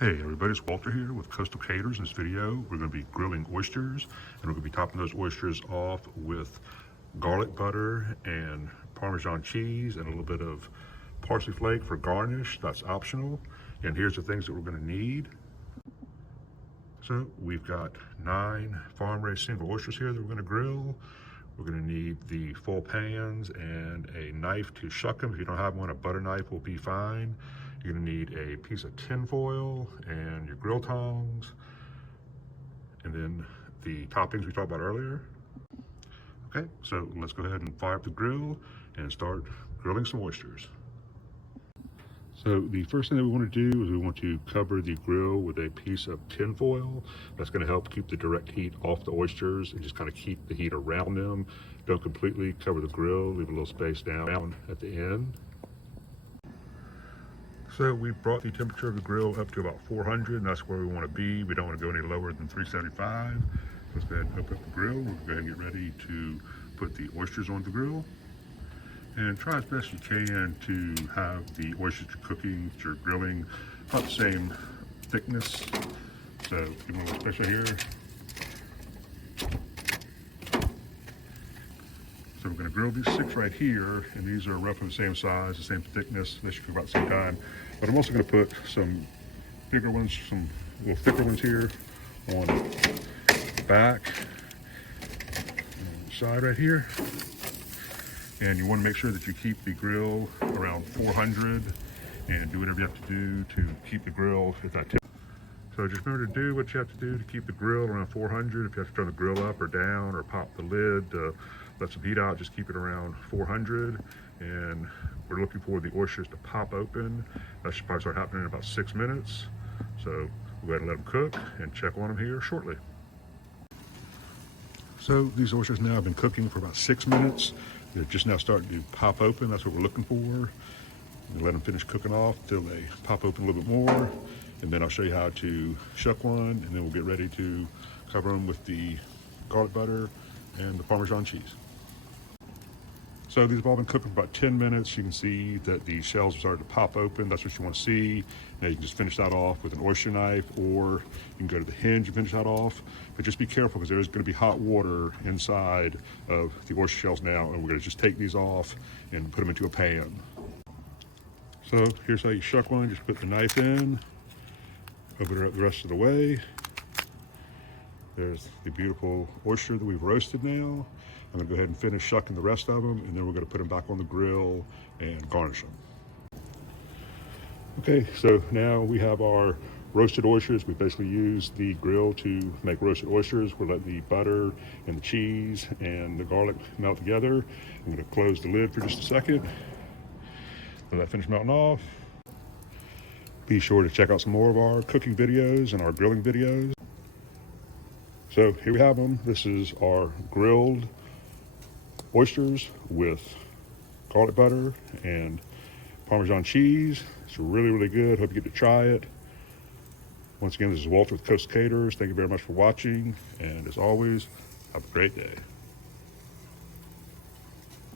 Hey everybody, it's Walter here with Coastal Caters. In this video, we're going to be grilling oysters, and we're going to be topping those oysters off with garlic butter and Parmesan cheese and a little bit of parsley flake for garnish. That's optional. And here's the things that we're going to need. So we've got 9 farm-raised single oysters here that we're going to grill. We're going to need the full pans and a knife to shuck them. If you don't have one, a butter knife will be fine. You're going to need a piece of tin foil and your grill tongs, and then the toppings we talked about earlier. Okay, so let's go ahead and fire up the grill and start grilling some oysters. So the first thing that we want to do is we want to cover the grill with a piece of tin foil. That's going to help keep the direct heat off the oysters and just kind of keep the heat around them. Don't completely cover the grill, leave a little space down at the end. So we brought the temperature of the grill up to about 400, and that's where we want to be. We don't want to go any lower than 375. Let's go ahead and open up the grill. We're going to go ahead and get ready to put the oysters on the grill. And try as best you can to have the oysters you're cooking, that you're grilling, about the same thickness. So give me a little space right here. So we're going to grill these 6 right here, and these are roughly the same size, the same thickness. They should cook about the same time. But I'm also going to put some bigger ones, some little thicker ones here on the back, on the side right here. And you want to make sure that you keep the grill around 400 and do whatever you have to do to keep the grill at that temperature. So just remember to do what you have to do to keep the grill around 400. If you have to turn the grill up or down or pop the lid to let some heat out, just keep it around 400. And we're looking for the oysters to pop open. That should probably start happening in about 6 minutes. So we'll go ahead and let them cook and check on them here shortly. So these oysters now have been cooking for about 6 minutes. They're just now starting to pop open. That's what we're looking for. And let them finish cooking off till they pop open a little bit more. And then I'll show you how to shuck one, and then we'll get ready to cover them with the garlic butter and the Parmesan cheese. So these have all been cooking for about 10 minutes. You can see that the shells are starting to pop open. That's what you want to see. Now you can just finish that off with an oyster knife, or you can go to the hinge and finish that off. But just be careful, because there's going to be hot water inside of the oyster shells now, and we're going to just take these off and put them into a pan. So here's how you shuck one. Just put the knife in, open it up the rest of the way. There's the beautiful oyster that we've roasted now. I'm going to go ahead and finish shucking the rest of them, and then we're going to put them back on the grill and garnish them. Okay, so now we have our roasted oysters. We basically use the grill to make roasted oysters. We're letting the butter and the cheese and the garlic melt together. I'm going to close the lid for just a second. Let that finish melting off. Be sure to check out some more of our cooking videos and our grilling videos. So here we have them. This is our grilled oysters with garlic butter and Parmesan cheese. It's really, really good. Hope you get to try it. Once again, this is Walter with Coastal Caters. Thank you very much for watching. And as always, have a great day.